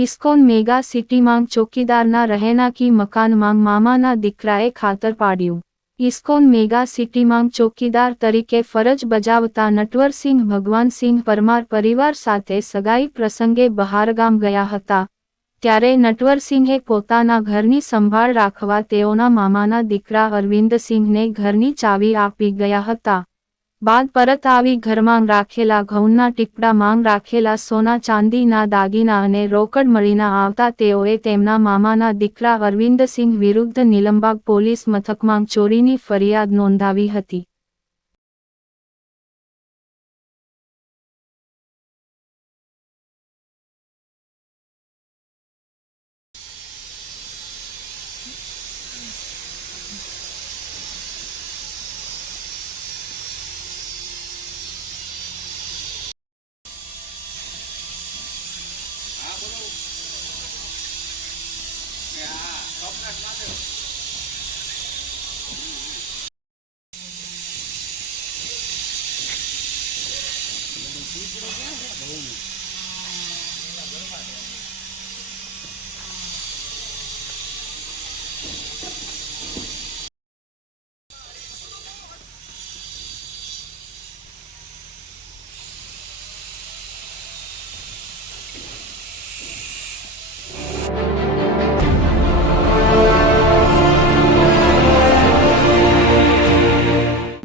ISKCON mega city માંગ ચોકીદારના રહેણાંકી મકાન માંગ મામાના દીકરાએ ખાતર પાડ્યું। ઇસ્કોન મેગા સિટી માંગ ચોકીદાર તરીકે ફરજ બજાવતા નટવરસિંહ ભગવાનસિંહ પરમાર પરિવાર સાથે સગાઈ પ્રસંગે બહારગામ ગયા હતા, ત્યારે નટવરસિંહે પોતાના ઘરની સંભાળ રાખવા તેઓના મામાના દીકરા અરવિંદસિંહને ઘરની ચાવી આપી ગયા હતા। બાદ પરત આવી ઘરમાં રાખેલા ઘઉંના ટીપડા માંગ રાખેલા સોના ચાંદીના દાગીના અને રોકડ મળી ન આવતા તેઓએ તેમના મામાના દીકરા અરવિંદસિંહ વિરુદ્ધ નીલમબાગ પોલીસ મથકમાં ચોરીની ફરિયાદ નોંધાવી હતી।